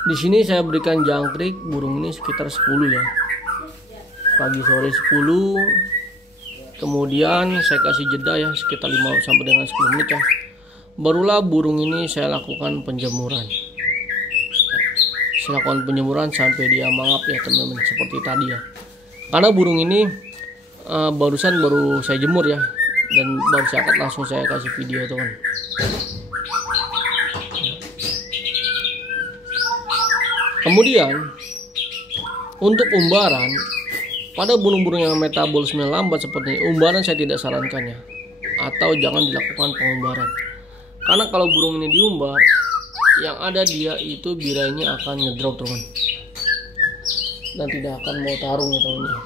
Di sini saya berikan jangkrik burung ini sekitar 10 ya. Pagi sore 10. Kemudian saya kasih jeda ya sekitar 5 sampai dengan 10 menit ya. Barulah burung ini saya lakukan penjemuran. Saya lakukan penjemuran sampai dia mangap ya teman-teman, seperti tadi ya. Karena burung ini barusan baru saya jemur ya, dan baru saya angkat langsung saya kasih video teman. Kemudian untuk umbaran pada burung-burung yang metabolisme lambat seperti ini, umbaran saya tidak sarankan ya, atau jangan dilakukan pengumbaran. Karena kalau burung ini diumbar, yang ada dia itu birainya akan ngedrop teman, dan tidak akan mau tarung ya teman.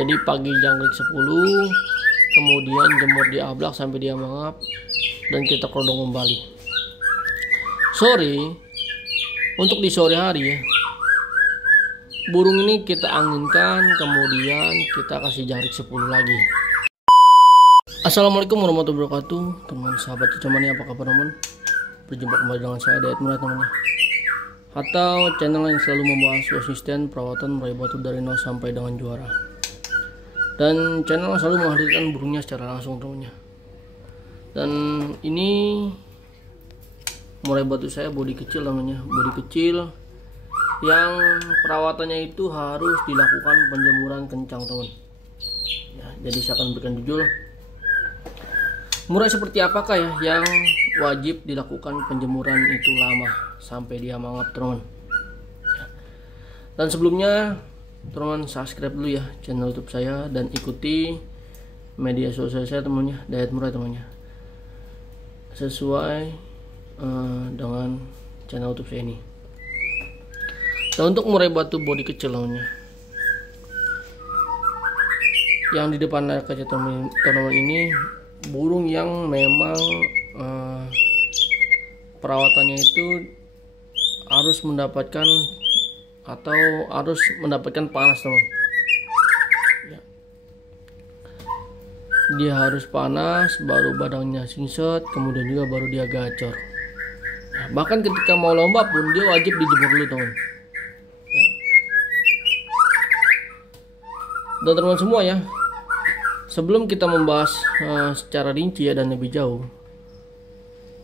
Jadi pagi jangkrik 10, kemudian jemur di ablak sampai dia mangap, dan kita kerodong kembali. Sore, untuk di sore hari ya, burung ini kita anginkan, kemudian kita kasih jangkrik 10 lagi. Assalamualaikum warahmatullahi wabarakatuh, teman sahabat cuman, apa kabar teman? Berjumpa kembali dengan saya Dayat Murad teman-teman, atau channel yang selalu membahas konsisten perawatan meraih batu dari nol sampai dengan juara, dan channel yang selalu menghadirkan burungnya secara langsung temannya. Dan ini murai batu saya bodi kecil namanya, bodi kecil yang perawatannya itu harus dilakukan penjemuran kencang teman ya. Jadi saya akan berikan judul murai seperti apakah ya yang wajib dilakukan penjemuran itu lama sampai dia mangap teman ya. Dan sebelumnya teman subscribe dulu ya channel YouTube saya, dan ikuti media sosial saya temannya, Dayat Murad temannya, sesuai dengan channel YouTube saya ini. Nah, untuk murai batu bodi kecil namanya, yang di depan kaca teman-teman ini burung yang memang perawatannya itu harus mendapatkan panas teman ya. Dia harus panas, baru badannya singset, kemudian juga baru dia gacor. Bahkan ketika mau lomba pun dia wajib dijemur dulu teman ya. Dan teman semua ya, sebelum kita membahas secara rinci ya dan lebih jauh,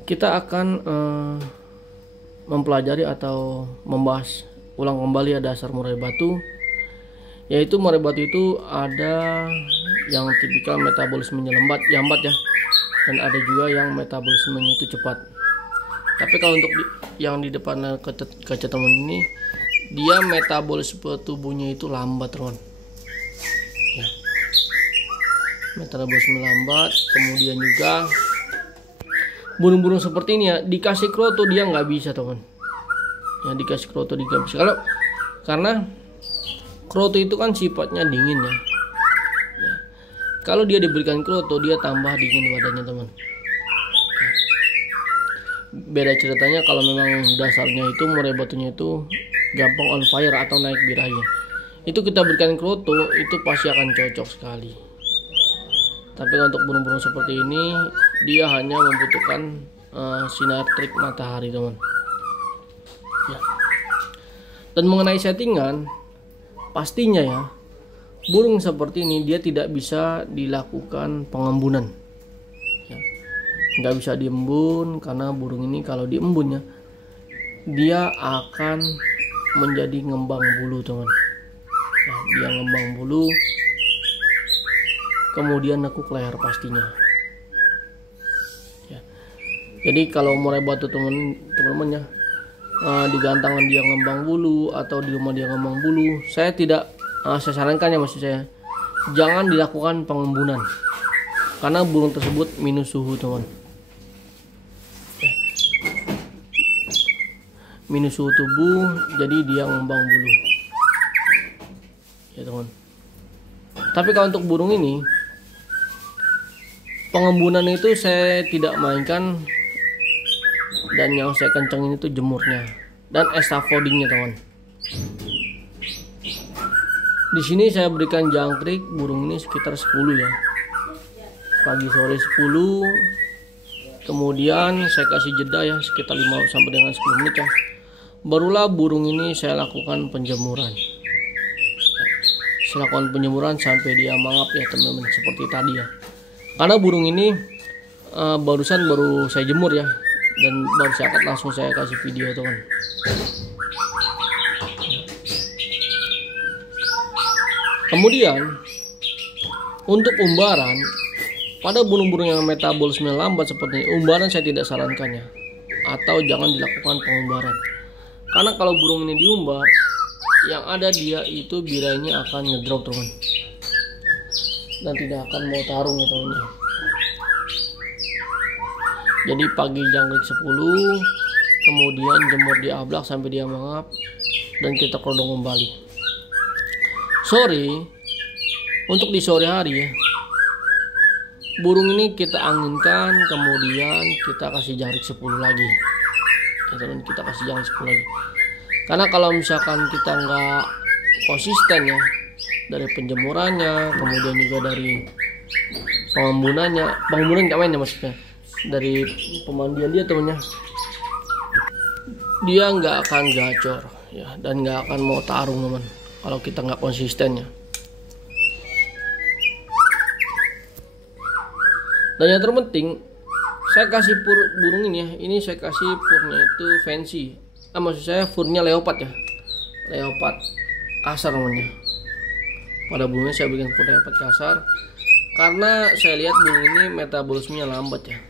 kita akan mempelajari atau membahas ulang kembali ya dasar murai batu. Yaitu murai batu itu ada yang tipikal metabolismenya lambat ya, dan ada juga yang metabolismenya itu cepat. Tapi kalau untuk yang di depan kaca teman ini, dia metabolisme tubuhnya itu lambat teman ya. Metabolisme lambat. Kemudian juga burung-burung seperti ini ya, dikasih kroto dia nggak bisa teman ya, dikasih kroto dia nggak bisa. Karena kroto itu kan sifatnya dingin ya. Kalau dia diberikan kroto, dia tambah dingin badannya teman. Beda ceritanya kalau memang dasarnya itu murai batunya itu gampang on fire atau naik birahi, itu kita berikan kroto itu pasti akan cocok sekali. Tapi untuk burung-burung seperti ini, dia hanya membutuhkan sinar terik matahari teman ya. Dan mengenai settingan, pastinya ya, burung seperti ini dia tidak bisa dilakukan pengembunan ya. Nggak bisa diembun, karena burung ini kalau diembunnya dia akan menjadi ngembang bulu teman ya. Dia ngembang bulu, kemudian nekuk leher pastinya ya. Jadi kalau murai batu teman-teman ya, di gantangan dia ngembang bulu atau di rumah dia ngembang bulu, saya sarankan ya, maksud saya jangan dilakukan pengembunan, karena burung tersebut minus suhu teman ya. Minus suhu tubuh, jadi dia ngembang bulu ya teman. Tapi kalau untuk burung ini, pengembunan itu saya tidak mainkan, dan yang saya kencengin itu jemurnya dan estafodingnya teman. Di sini saya berikan jangkrik burung ini sekitar 10 ya. Pagi sore 10, Kemudian saya kasih jeda ya sekitar 5 sampai dengan 10 menit ya. Barulah burung ini saya lakukan penjemuran. Saya lakukan penjemuran sampai dia mangap ya teman-teman, seperti tadi ya. Karena burung ini barusan baru saya jemur ya, dan baru saya angkat langsung saya kasih video teman. Kemudian untuk umbaran pada burung-burung yang metabolisme lambat seperti ini, umbaran saya tidak sarankan ya, atau jangan dilakukan pengumbaran. Karena kalau burung ini diumbar, yang ada dia itu birainya akan ngedrop teman, dan tidak akan mau tarung ya teman. Jadi pagi jangkrik 10, kemudian jemur di ablak sampai dia mangap, dan kita kodong kembali. Sore, untuk di sore hari ya, burung ini kita anginkan, kemudian kita kasih jangkrik 10 lagi ya teman, kita kasih jangkrik 10 lagi. Karena kalau misalkan kita nggak konsisten ya, dari penjemurannya, kemudian juga dari pengembunan nggak main ya, maksudnya dari pemandian dia temennya, dia nggak akan gacor ya, dan nggak akan mau tarung teman kalau kita nggak konsisten ya. Dan yang terpenting, saya kasih burung ini ya, ini saya kasih furnya itu fancy, maksud saya furnya leopard ya, leopard kasar namanya. Pada burungnya saya bikin fur leopard kasar karena saya lihat burung ini metabolismenya lambat ya.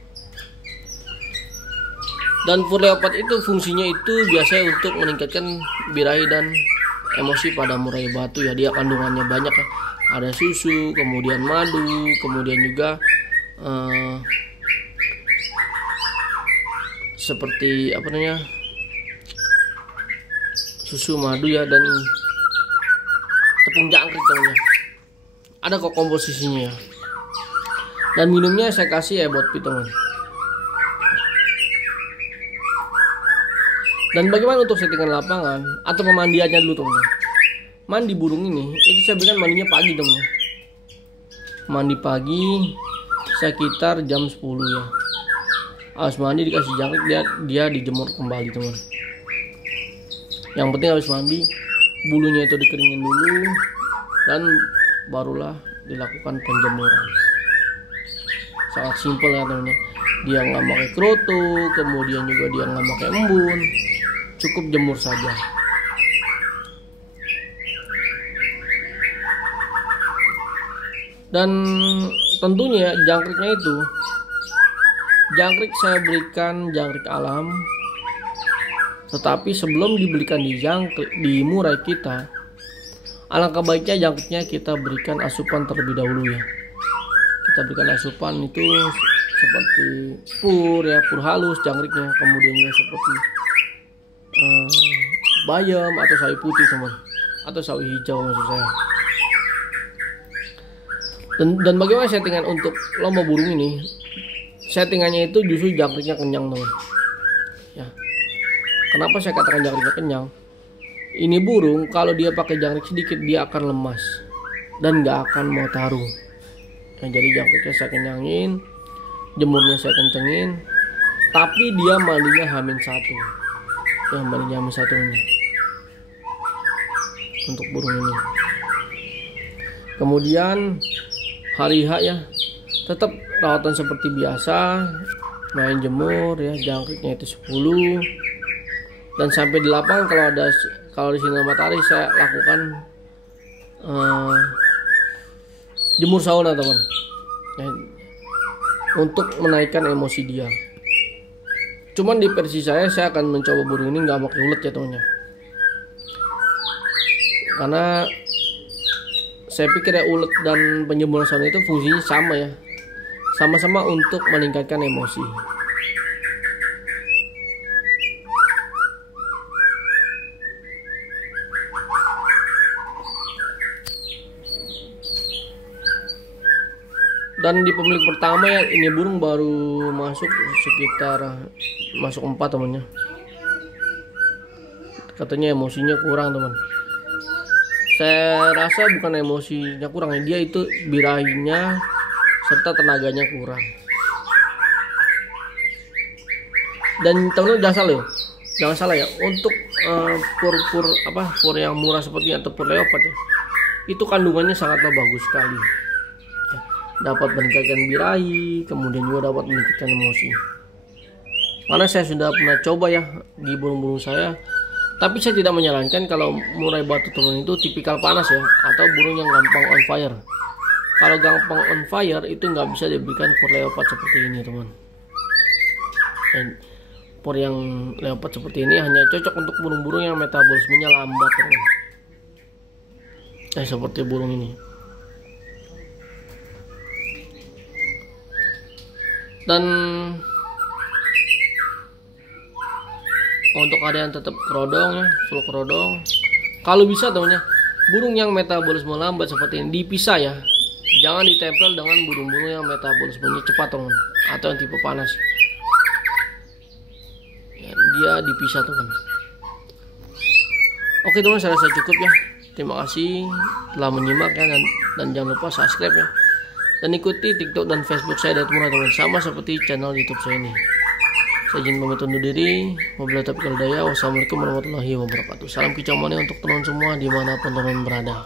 Dan fur leopard itu fungsinya itu biasanya untuk meningkatkan birahi dan emosi pada murai batu ya. Dia kandungannya banyak ya, ada susu, kemudian madu, kemudian juga seperti apa namanya, susu, madu ya, dan tepung jangkrik temannya. Ada kok komposisinya ya. Dan minumnya saya kasih ebotpi teman. Dan bagaimana untuk settingan lapangan atau pemandiannya dulu teman. Mandi burung ini itu saya berikan mandinya pagi teman. Mandi pagi sekitar jam 10 ya. Habis mandi dikasih jangkrik, dia dijemur kembali teman. Yang penting habis mandi bulunya itu dikeringin dulu, dan barulah dilakukan penjemuran. Sangat simpel ya teman. Dia nggak pakai kroto, kemudian juga dia nggak pakai embun, cukup jemur saja. Dan tentunya jangkriknya itu, jangkrik saya berikan jangkrik alam, tetapi sebelum dibelikan di murai kita, alangkah baiknya jangkriknya kita berikan asupan terlebih dahulu ya. Kita berikan asupan itu seperti pur ya, pur halus jangkriknya, kemudian juga seperti bayam atau sawi putih teman, atau sawi hijau maksud saya. Dan bagaimana settingan untuk lomba burung ini? Settingannya itu justru jangkriknya kenyang teman ya. Kenapa saya katakan jangkriknya kenyang? Ini burung kalau dia pakai jangkrik sedikit dia akan lemas dan nggak akan mau tarung. Nah, jadi jangkriknya saya kenyangin, jemurnya saya kencengin, tapi dia mandinya H-1 ya, mandinya H-1 ini untuk burung ini. Kemudian hari H ya, tetap rawatan seperti biasa, main jemur ya, jangkriknya itu 10. Dan sampai di lapangan kalau di sinar matahari saya lakukan jemur sauna teman ya, untuk menaikkan emosi dia. Cuman di versi saya akan mencoba burung ini nggak pakai ulet ya temannya, karena saya pikir ya ulet dan penjemuran sauna itu fungsinya sama ya, sama-sama untuk meningkatkan emosi. Dan di pemilik pertama ya, ini burung baru masuk sekitar masuk 4 temannya. Katanya emosinya kurang teman. Saya rasa bukan emosinya kurang ya, dia itu birahinya serta tenaganya kurang. Dan teman-teman jangan salah ya, untuk pur yang murah seperti atau pur leopard ya, itu kandungannya sangatlah bagus sekali ya, dapat meningkatkan birahi, kemudian juga dapat meningkatkan emosi. Karena saya sudah pernah coba ya di burung-burung saya, tapi saya tidak menyarankan kalau murai batu teman itu tipikal panas ya, atau burung yang gampang on fire. Kalau gampang on fire itu nggak bisa diberikan pur leopard seperti ini teman. Dan pur yang leopard seperti ini hanya cocok untuk burung-burung yang metabolismenya lambat teman. Seperti burung ini. Dan untuk ada yang tetap kerodong ya, full kerodong, kalau bisa temannya, burung yang metabolisme lambat seperti ini dipisah ya. Jangan ditempel dengan burung-burung yang metabolismenya cepat teman, atau yang tipe panas ya, dia dipisah teman. Oke teman, saya rasa cukup ya. Terima kasih telah menyimak ya, dan jangan lupa subscribe ya, dan ikuti TikTok dan Facebook saya dan teman-teman, sama seperti channel YouTube saya ini. Saya izin pamit undur diri. Wabillahi taufiq wal hidayah. Wassalamualaikum warahmatullahi wabarakatuh. Salam kicau manis untuk teman semua dimanapun teman berada.